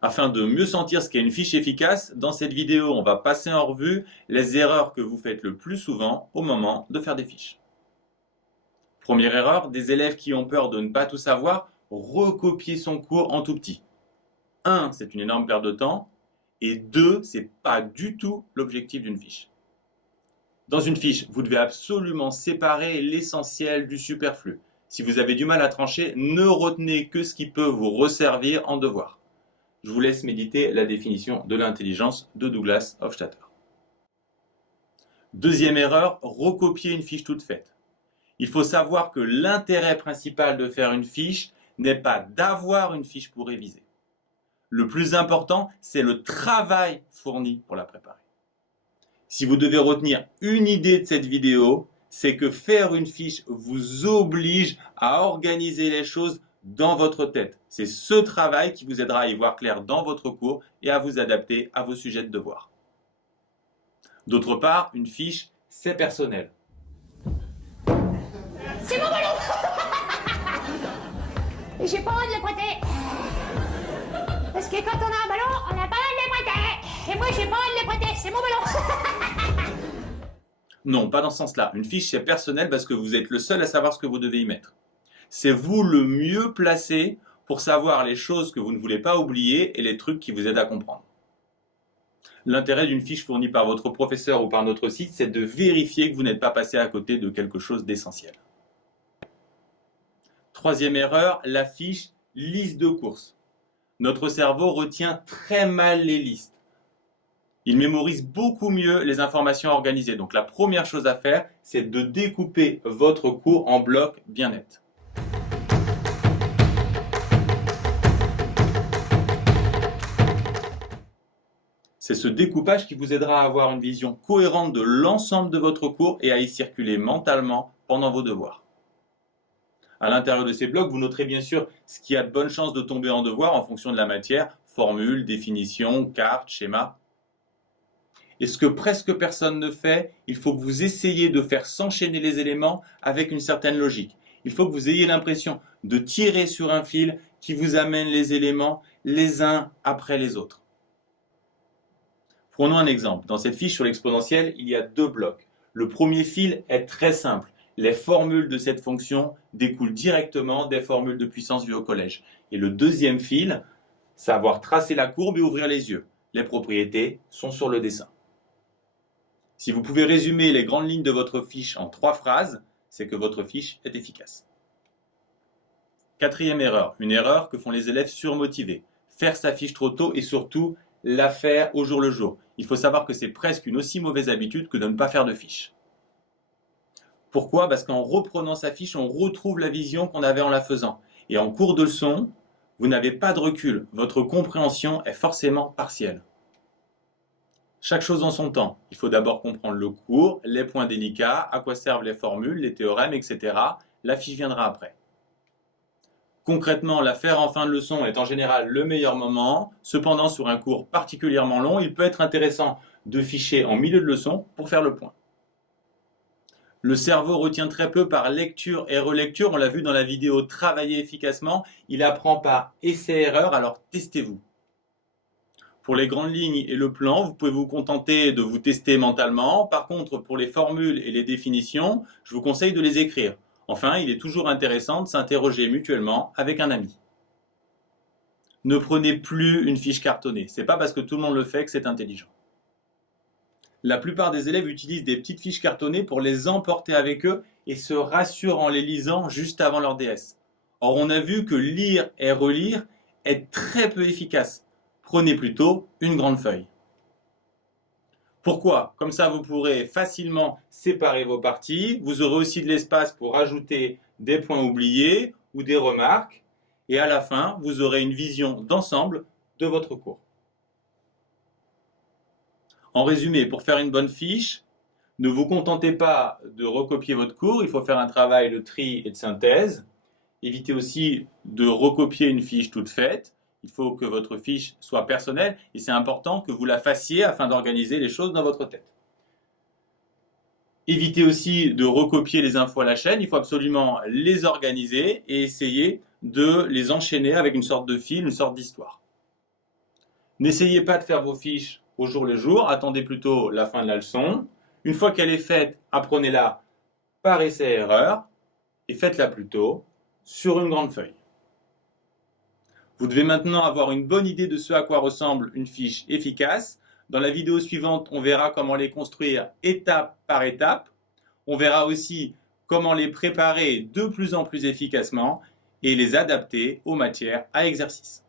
Afin de mieux sentir ce qu'est une fiche efficace, dans cette vidéo, on va passer en revue les erreurs que vous faites le plus souvent au moment de faire des fiches. Première erreur, des élèves qui ont peur de ne pas tout savoir, recopier son cours en tout petit. 1, c'est une énorme perte de temps, et 2, c'est pas du tout l'objectif d'une fiche. Dans une fiche, vous devez absolument séparer l'essentiel du superflu. Si vous avez du mal à trancher, ne retenez que ce qui peut vous resservir en devoir. Je vous laisse méditer la définition de l'intelligence de Douglas Hofstadter. Deuxième erreur, recopier une fiche toute faite. Il faut savoir que l'intérêt principal de faire une fiche n'est pas d'avoir une fiche pour réviser. Le plus important, c'est le travail fourni pour la préparer. Si vous devez retenir une idée de cette vidéo, c'est que faire une fiche vous oblige à organiser les choses dans votre tête. C'est ce travail qui vous aidera à y voir clair dans votre cours et à vous adapter à vos sujets de devoir. D'autre part, une fiche, c'est personnel. C'est mon ballon. Et j'ai pas envie de le prêter. Parce que quand on a un ballon, on n'a pas envie de le prêter. Et moi, j'ai pas envie de le prêter. C'est mon ballon. Non, pas dans ce sens-là. Une fiche, c'est personnel parce que vous êtes le seul à savoir ce que vous devez y mettre. C'est vous le mieux placé pour savoir les choses que vous ne voulez pas oublier et les trucs qui vous aident à comprendre. L'intérêt d'une fiche fournie par votre professeur ou par notre site, c'est de vérifier que vous n'êtes pas passé à côté de quelque chose d'essentiel. Troisième erreur, la fiche liste de courses. Notre cerveau retient très mal les listes. Il mémorise beaucoup mieux les informations organisées. Donc la première chose à faire, c'est de découper votre cours en blocs bien nets. C'est ce découpage qui vous aidera à avoir une vision cohérente de l'ensemble de votre cours et à y circuler mentalement pendant vos devoirs. À l'intérieur de ces blocs, vous noterez bien sûr ce qui a de bonnes chances de tomber en devoir en fonction de la matière, formule, définition, carte, schéma. Et ce que presque personne ne fait, il faut que vous essayiez de faire s'enchaîner les éléments avec une certaine logique. Il faut que vous ayez l'impression de tirer sur un fil qui vous amène les éléments les uns après les autres. Prenons un exemple. Dans cette fiche sur l'exponentielle, il y a 2 blocs. Le premier fil est très simple. Les formules de cette fonction découlent directement des formules de puissance vues au collège. Et le deuxième fil, savoir tracer la courbe et ouvrir les yeux. Les propriétés sont sur le dessin. Si vous pouvez résumer les grandes lignes de votre fiche en 3 phrases, c'est que votre fiche est efficace. Quatrième erreur, une erreur que font les élèves surmotivés. Faire sa fiche trop tôt et surtout la faire au jour le jour. Il faut savoir que c'est presque une aussi mauvaise habitude que de ne pas faire de fiche. Pourquoi? Parce qu'en reprenant sa fiche, on retrouve la vision qu'on avait en la faisant. Et en cours de leçon, vous n'avez pas de recul. Votre compréhension est forcément partielle. Chaque chose en son temps. Il faut d'abord comprendre le cours, les points délicats, à quoi servent les formules, les théorèmes, etc. La fiche viendra après. Concrètement, la faire en fin de leçon est en général le meilleur moment. Cependant, sur un cours particulièrement long, il peut être intéressant de ficher en milieu de leçon pour faire le point. Le cerveau retient très peu par lecture et relecture. On l'a vu dans la vidéo Travailler efficacement. Il apprend par essai-erreur, alors testez-vous. Pour les grandes lignes et le plan, vous pouvez vous contenter de vous tester mentalement. Par contre, pour les formules et les définitions, je vous conseille de les écrire. Enfin, il est toujours intéressant de s'interroger mutuellement avec un ami. Ne prenez plus une fiche cartonnée. Ce n'est pas parce que tout le monde le fait que c'est intelligent. La plupart des élèves utilisent des petites fiches cartonnées pour les emporter avec eux et se rassurent en les lisant juste avant leur DS. Or, on a vu que lire et relire est très peu efficace. Prenez plutôt une grande feuille. Pourquoi? Comme ça, vous pourrez facilement séparer vos parties. Vous aurez aussi de l'espace pour ajouter des points oubliés ou des remarques. Et à la fin, vous aurez une vision d'ensemble de votre cours. En résumé, pour faire une bonne fiche, ne vous contentez pas de recopier votre cours. Il faut faire un travail de tri et de synthèse. Évitez aussi de recopier une fiche toute faite. Il faut que votre fiche soit personnelle et c'est important que vous la fassiez afin d'organiser les choses dans votre tête. Évitez aussi de recopier les infos à la chaîne, il faut absolument les organiser et essayer de les enchaîner avec une sorte de fil, une sorte d'histoire. N'essayez pas de faire vos fiches au jour le jour, attendez plutôt la fin de la leçon. Une fois qu'elle est faite, apprenez-la par essai-erreur et faites-la plutôt sur une grande feuille. Vous devez maintenant avoir une bonne idée de ce à quoi ressemble une fiche efficace. Dans la vidéo suivante, on verra comment les construire étape par étape. On verra aussi comment les préparer de plus en plus efficacement et les adapter aux matières à exercice.